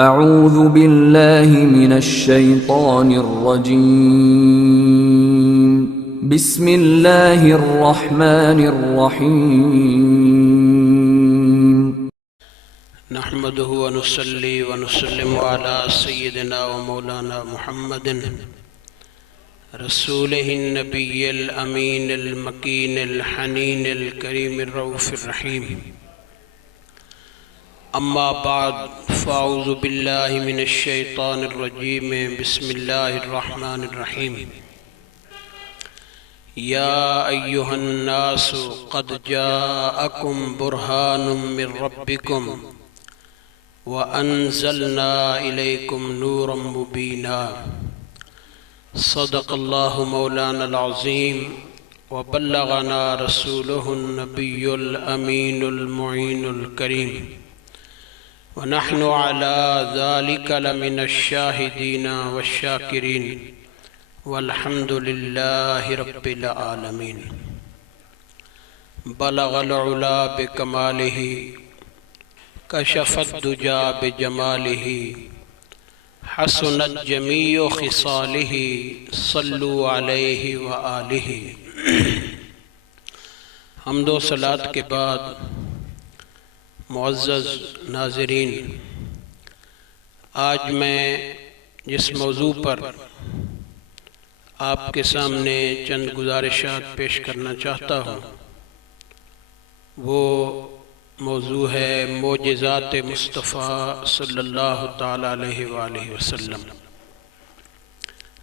اعوذ باللہ من الشیطان الرجیم بسم اللہ الرحمن الرحیم نحمده ونصلي ونسلم على سيدنا ومولانا محمد رسوله النبي الأمين المكين الحنين الكريم الرؤوف الرحيم أما بعد فأعوذ بالله من الشيطان الرجيم بسم الله الرحمن الرحيم يا أيها الناس قد جاءكم برهان من ربكم وأنزلنا إليكم نورا مبينا صدق الله مولانا العظيم وبلغنا رسوله النبي الأمين المعين الكريم ونحن على ذلك لمن الشاهدين والشاكرين والحمد لله رب العالمين بلغ العلا بكماله كشف الدجى بجماله حسنت جميع خصاله صلوا عليه وآله حمد و صلاۃ کے بعد معزز ناظرین، آج میں جس موضوع پر آپ کے سامنے چند گزارشات پیش کرنا چاہتا ہوں وہ موضوع ہے معجزات مصطفیٰ صلی اللہ تعالیٰ علیہ وآلہ وسلم۔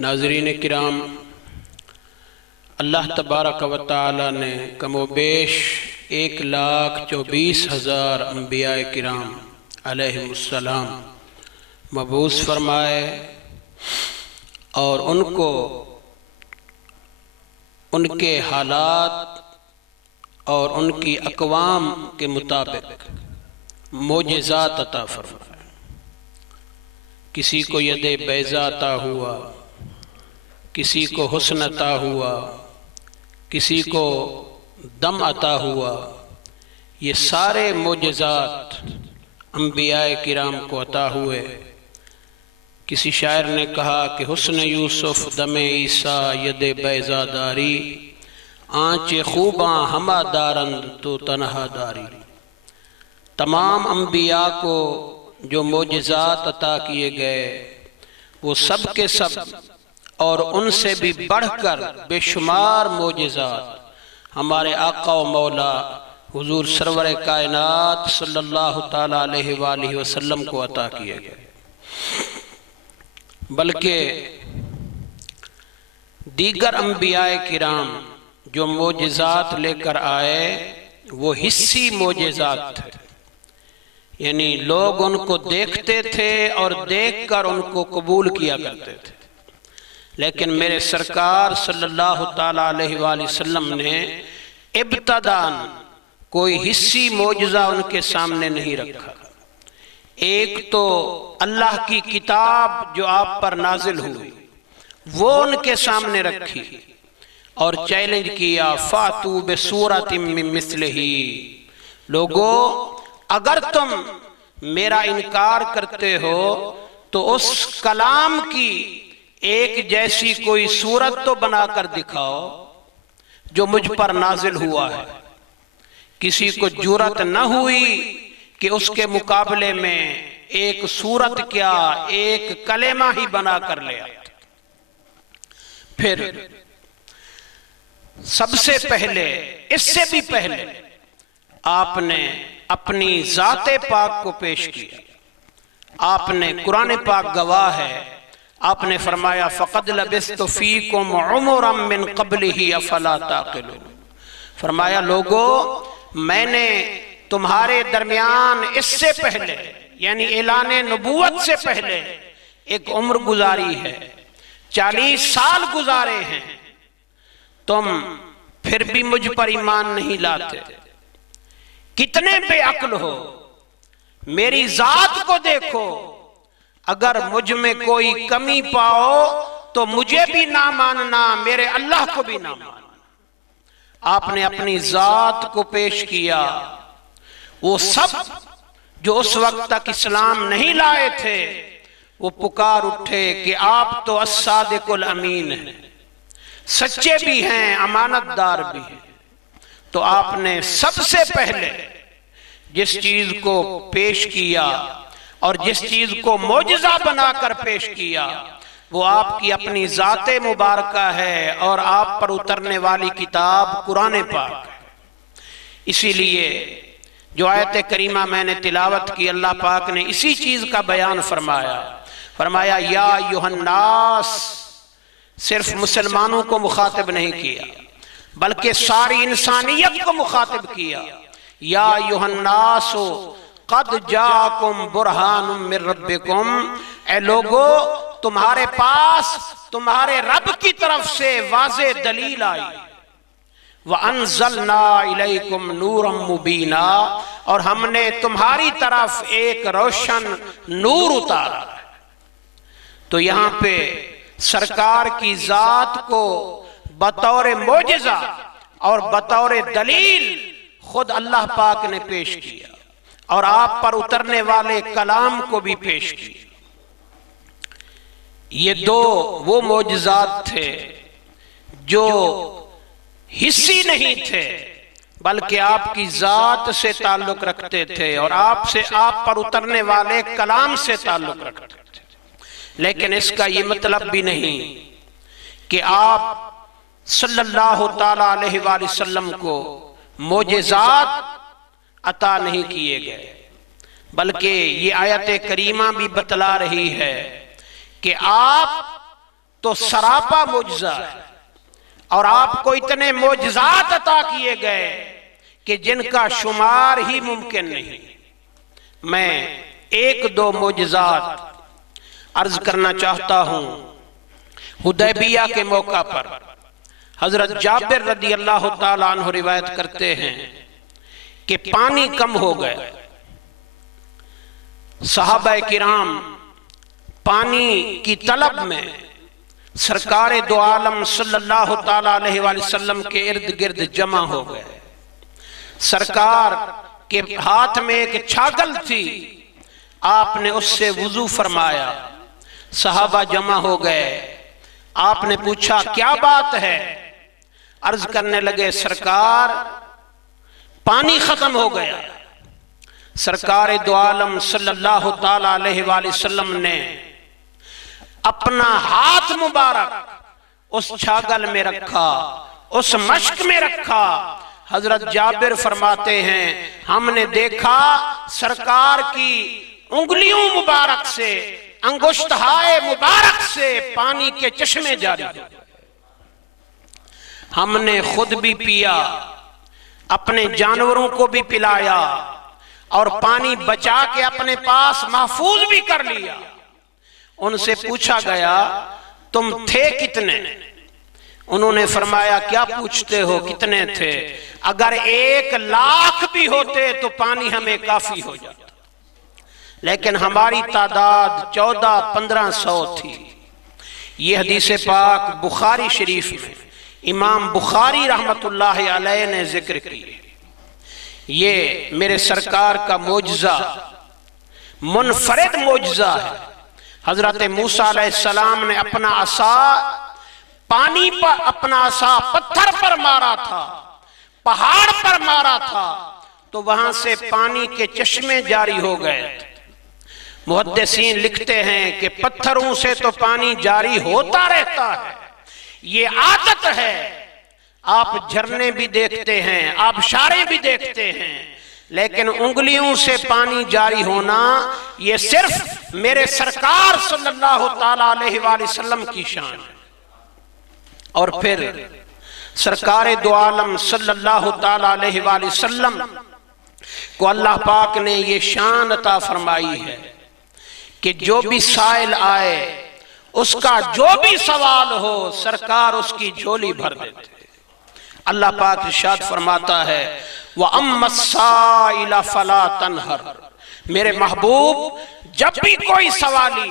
ناظرین کرام، اللہ تبارک و تعالیٰ نے کم و بیش 1,24,000 انبیاء کرام علیہ السلام مبعوث فرمائے اور ان کو ان کے حالات اور ان کی اقوام کے مطابق معجزات عطا فرمائے۔ کسی کو ید بیضا عطا ہوا، کسی کو حسن عطا ہوا، کسی کو دم عطا ہوا۔ یہ سارے معجزات انبیاء کرام کو عطا ہوئے۔ کسی شاعر نے کہا کہ حسن یوسف دم عیسیٰ ید بیضا داری، آنچ خوباں ہمہ دارند تو تنہا داری۔ تمام انبیاء کو جو معجزات عطا کیے گئے وہ سب کے سب اور ان سے بھی بڑھ کر بے شمار معجزات ہمارے آقا و مولا حضور سرور کائنات صلی اللہ تعالیٰ علیہ وآلہ وسلم کو عطا کیے گئے۔ بلکہ دیگر انبیاء کرام جو معجزات لے کر آئے وہ حسی معجزات تھے، یعنی لوگ ان کو دیکھتے تھے اور دیکھ کر ان کو قبول کیا کرتے تھے، لیکن میرے سرکار صلی اللہ تعالیٰ علیہ وآلہ وسلم نے ابتداً کوئی حسی معجزہ ان کے سامنے نہیں رکھا۔ ایک تو اللہ کی کتاب جو آپ پر نازل ہوئی وہ ان کے سامنے رکھی اور چیلنج کیا، فَاتُوا بِسُورَةٍ مِّن مِّثْلِهِ، لوگو اگر تم میرا انکار کرتے ہو تو اس کلام کی ایک جیسی کوئی صورت تو بنا کر دکھاؤ جو مجھ پر نازل ہوا ہے۔ کسی کو جرأت نہ ہوئی کہ اس کے مقابلے میں ایک صورت کیا ایک کلمہ ہی بنا کر لیا۔ پھر سب سے پہلے، اس سے بھی پہلے آپ نے اپنی ذات پاک کو پیش کیا۔ آپ نے قرآن پاک گواہ ہے، آپ نے فرمایا فَقَدْ لَبِثْتُ فِيكُمْ عُمُرًا مِّن قَبْلِهِ أَفَلَا تَعْقِلُونَ، فرمایا لوگو میں نے تمہارے درمیان اس سے پہلے یعنی اعلان نبوت سے پہلے ایک عمر گزاری ہے، 40 سال گزارے ہیں، تم پھر بھی مجھ پر ایمان نہیں لاتے۔ کتنے بے عقل ہو، میری ذات کو دیکھو، اگر مجھ میں کوئی کمی پاؤ تو مجھے بھی نہ ماننا، میرے اللہ کو بھی نہ ماننا۔ آپ نے اپنی ذات کو پیش کیا، وہ سب جو اس وقت تک اسلام نہیں لائے تھے وہ پکار اٹھے کہ آپ تو الصادق الامین ہیں، سچے بھی ہیں، امانت دار بھی ہیں، تو آپ نے سب سے پہلے جس چیز کو پیش کیا اور جس چیز کو معجزہ بنا کر پیش کیا وہ آپ کی اپنی ذات مبارکہ ہے اور آپ پر اترنے والی کتاب قرآن پاک ہے۔ اسی لیے جو آیت کریمہ میں نے تلاوت کی، اللہ پاک نے اسی چیز کا بیان فرمایا یا ایھا الناس، صرف مسلمانوں کو مخاطب نہیں کیا بلکہ ساری انسانیت کو مخاطب کیا۔ یا ایھا الناس قد جاءکم برہان من ربکم، اے لوگو تمہارے پاس تمہارے رب کی طرف سے واضح دلیل آئی۔ وَأَنزَلْنَا إِلَيْكُمْ نُورًا مُبِينًا، اور ہم نے تمہاری طرف ایک روشن نور اتارا۔ تو یہاں پہ سرکار کی ذات کو بطور معجزہ اور بطور دلیل خود اللہ پاک نے پیش کیا اور آپ پر اترنے والے کلام کو بھی پیش کیا۔ یہ دو وہ معجزات تھے جو حصی نہیں تھے بلکہ آپ کی ذات سے تعلق رکھتے تھے اور آپ پر اترنے والے کلام سے تعلق رکھتے تھے۔ لیکن اس کا یہ مطلب بھی نہیں کہ آپ صلی اللہ تعالیٰ علیہ وآلہ وسلم کو معجزات عطا نہیں کیے گئے، بلکہ یہ آیت کریمہ بھی بتلا رہی ہے کہ آپ تو سراپا معجزہ ہے اور آپ کو اتنے معجزات عطا کیے گئے کہ جن کا شمار ہی ممکن نہیں۔ میں ایک دو معجزات عرض کرنا چاہتا ہوں۔ حدیبیہ کے موقع پر حضرت جابر رضی اللہ تعالیٰ عنہ روایت کرتے ہیں کہ پانی کم ہو گیا، صحابہ کرام پانی کی طلب میں سرکار دو عالم صلی اللہ تعالیٰ علیہ وآلہ وسلم کے ارد گرد جمع ہو گئے۔ سرکار کے ہاتھ میں ایک چھاگل تھی، آپ نے اس سے وضو فرمایا، صحابہ جمع ہو گئے، آپ نے پوچھا کیا بات ہے؟ عرض کرنے لگے سرکار پانی ختم ہو گیا۔ سرکار دو عالم صلی اللہ تعالیٰ علیہ وآلہ وسلم نے اپنا ہاتھ مبارک اس چھاگل میں رکھا، اس مشک میں رکھا۔ حضرت جابر فرماتے ہیں ہم نے دیکھا سرکار کی انگلیوں مبارک سے، انگشتہائے مبارک سے پانی کے چشمے جاری ہوئے۔ ہم نے خود بھی پیا، اپنے جانوروں کو بھی پلایا اور پانی بچا کے اپنے پاس محفوظ بھی کر لیا۔ ان سے پوچھا گیا تم تھے کتنے؟ انہوں نے فرمایا کیا پوچھتے ہو کتنے تھے؟ اگر 1,00,000 بھی ہوتے تو پانی ہمیں کافی ہو جاتا، لیکن ہماری تعداد 1400-1500 تھی۔ یہ حدیث پاک بخاری شریف میں امام بخاری رحمت اللہ علیہ نے ذکر کی۔ یہ میرے سرکار کا معجزہ، منفرد معجزہ ہے۔ حضرت موسیٰ علیہ السلام نے اپنا عصا پانی پر، اپنا عصا پتھر پر مارا تھا، پہاڑ پر مارا تھا تو وہاں سے پانی کے چشمے جاری ہو گئے تھے۔ محدثین لکھتے ہیں کہ پتھروں سے تو پانی جاری ہوتا رہتا ہے، یہ عادت ہے۔ آپ جھرنے بھی دیکھتے ہیں، آبشاریں بھی دیکھتے ہیں، لیکن انگلیوں سے پانی جاری ہونا یہ صرف میرے سرکار صلی اللہ تعالیٰ علیہ وآلہ وسلم کی شان ہے۔ اور پھر سرکار دو عالم صلی اللہ تعالیٰ علیہ وآلہ وسلم کو اللہ پاک نے یہ شان عطا فرمائی ہے کہ جو بھی سائل آئے اس کا جو بھی سوال ہو سرکار اس کی جھولی بھر دیتے۔ اللہ پاک ارشاد فرماتا ہے وَأَمَّا السَّائِلَ فَلَا تَنْهَرْ، میرے محبوب جب بھی کوئی سوالی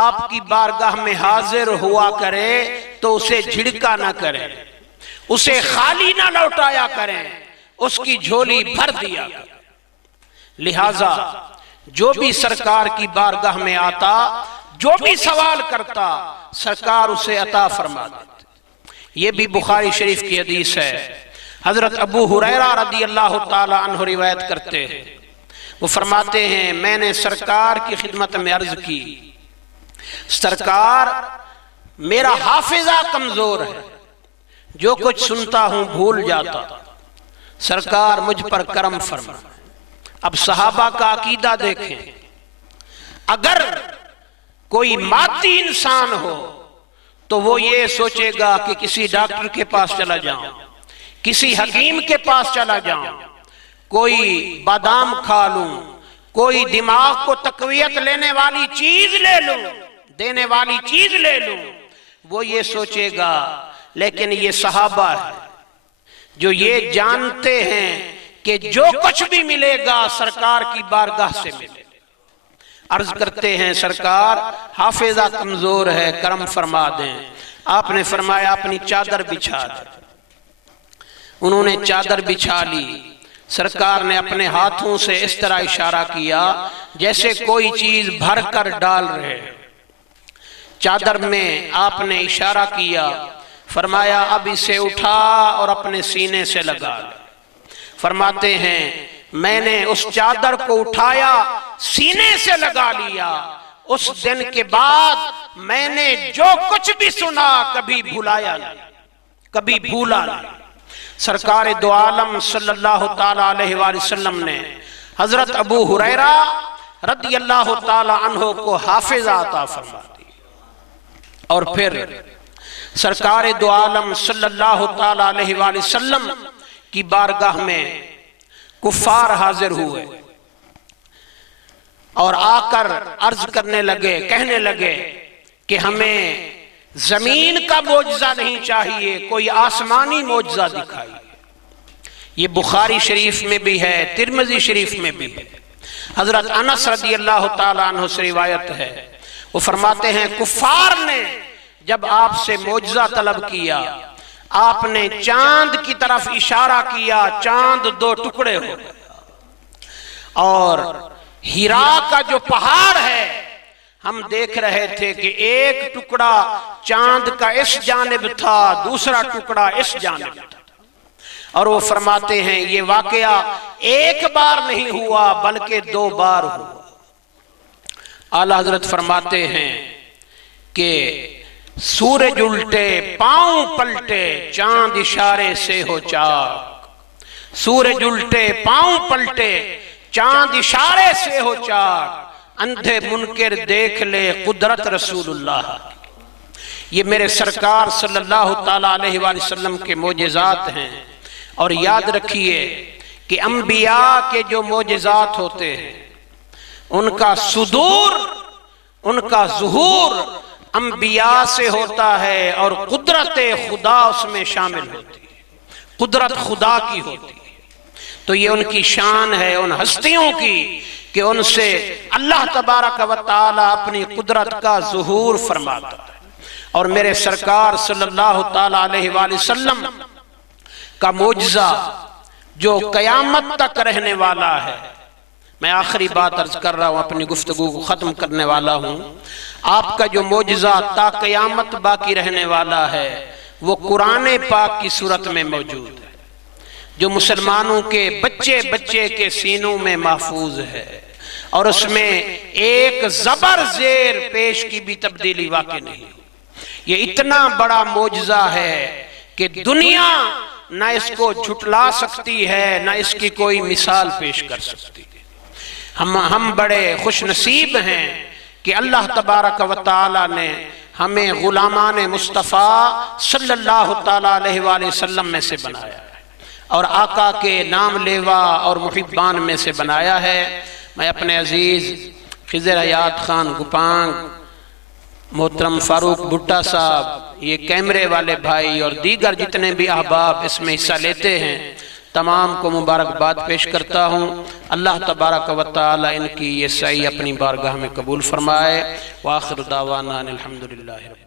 آپ کی بارگاہ میں حاضر ہوا کرے تو اسے جھڑکا نہ کریں، اسے خالی نہ لوٹایا کریں، اس کی جھولی بھر دیا کریں۔ لہٰذا جو بھی سرکار کی بارگاہ میں آتا، جو بھی سوال کرتا، سرکار اسے عطا فرما دیتے۔ یہ بھی بخاری شریف کی حدیث ہے۔ حضرت ابو ہریرہ رضی اللہ تعالی عنہ روایت کرتے ہیں، وہ فرماتے ہیں میں نے سرکار کی خدمت میں عرض کی، سرکار میرا حافظہ کمزور ہے، جو کچھ سنتا ہوں بھول جاتا، سرکار مجھ پر کرم فرما۔ اب صحابہ کا عقیدہ دیکھیں، اگر کوئی مادی انسان ہو تو وہ یہ سوچے گا کہ کسی ڈاکٹر کے پاس چلا جاؤں، کسی حکیم کے پاس چلا جاؤں، کوئی بادام کھا لوں، کوئی دماغ کو تقویت لینے والی چیز لے لوں، دینے والی چیز لے لوں، وہ یہ سوچے گا۔ لیکن یہ صحابہ ہے جو یہ جانتے ہیں کہ جو کچھ بھی ملے گا سرکار کی بارگاہ سے ملے۔ عرض کرتے ہیں سرکار حافظہ کمزور ہے، کرم فرما دیں۔ آپ نے فرمایا اپنی چادر بچھا دیں۔ انہوں نے چادر بچھا لی، سرکار نے اپنے ہاتھوں سے اس طرح اشارہ کیا جیسے کوئی چیز بھر کر ڈال رہے۔ چادر میں آپ نے اشارہ کیا، فرمایا اب اسے اٹھا اور اپنے سینے سے لگا لے۔ فرماتے ہیں میں نے اس چادر کو اٹھایا، سینے سے لگا لیا۔ اس دن کے بعد میں نے جو کچھ بھی سنا کبھی بھولا نہیں۔ سرکار دو عالم صلی اللہ تعالی علیہ وآلہ وسلم نے حضرت ابو ہریرہ رضی اللہ تعالی عنہ کو حافظہ عطا فرما دی، اور پھر سرکار دو عالم صلی اللہ تعالی علیہ وآلہ وسلم کی بارگاہ میں کفار حاضر ہوئے اور آ کر عرض کرنے لگے، کہنے لگے کہ ہمیں زمین کا معجزہ نہیں چاہیے، کوئی آسمانی معجزہ دکھائیے۔ یہ بخاری شریف میں بھی ہے، ترمذی شریف میں بھی ہے۔ حضرت انس رضی اللہ تعالیٰ عنہ سے روایت ہے، وہ فرماتے ہیں کفار نے جب آپ سے معجزہ طلب کیا، آپ نے چاند کی طرف اشارہ کیا، چاند دو ٹکڑے ہو گئے، اور ہیرا کا جو پہاڑ ہے ہم دیکھ رہے تھے کہ ایک ٹکڑا چاند کا اس جانب تھا، دوسرا ٹکڑا اس جانب تھا۔ اور وہ فرماتے ہیں یہ واقعہ ایک بار نہیں ہوا بلکہ 2 بار ہوا۔ اعلیٰ حضرت فرماتے ہیں کہ سورج الٹے پاؤں پلٹے چاند اشارے سے ہو چاک، سورج الٹے پاؤں پلٹے چاند اشارے سے ہو چاک، اندھے منکر دیکھ لے قدرت رسول اللہ۔ یہ میرے سرکار صلی اللہ تعالیٰ علیہ وآلہ وسلم کے معجزات ہیں۔ اور یاد رکھیے کہ انبیاء کے جو معجزات ہوتے ہیں ان کا صدور، ان کا ظہور انبیاء سے ہوتا ہے، اور قدرت خدا اس میں شامل ہوتی ہے، قدرت خدا کی ہوتی ہے۔ تو یہ ان کی شان ہے ان ہستیوں کی کہ ان سے اللہ تبارک و تعالی اپنی قدرت کا ظہور فرماتا ہے۔ اور میرے سرکار صلی اللہ تعالی علیہ وآلہ وسلم کا معجزہ جو قیامت تک رہنے والا ہے، میں آخری بات عرض کر رہا ہوں، اپنی گفتگو کو ختم کرنے والا ہوں۔ آپ کا جو معجزہ تا قیامت باقی رہنے والا ہے وہ قرآن پاک کی صورت میں موجود ہے، جو مسلمانوں کے بچے بچے کے سینوں میں محفوظ ہے، اور اس میں ایک زبر زیر پیش کی بھی تبدیلی واقع نہیں۔ یہ اتنا بڑا معجزہ ہے کہ دنیا نہ اس کو جھٹلا سکتی ہے، نہ اس کی کوئی مثال پیش کر سکتی ہے۔ ہم بڑے خوش نصیب ہیں کہ اللہ تبارک و تعالی نے ہمیں غلامان مصطفیٰ صلی اللہ تعالیٰ علیہ وآلہ وسلم میں سے بنایا ہے، اور آقا کے نام لیوا اور محبان میں سے بنایا ہے۔ میں اپنے عزیز خضر حیات خان گپانگ، محترم فاروق بھٹا صاحب، یہ کیمرے والے بھائی اور دیگر جتنے بھی احباب اس میں حصہ لیتے ہیں، تمام کو مبارکباد پیش کرتا ہوں۔ اللہ تبارک و تعالی ان کی یہ سعی اپنی بارگاہ میں قبول فرمائے۔ وآخر دعوانا الحمدللہ رب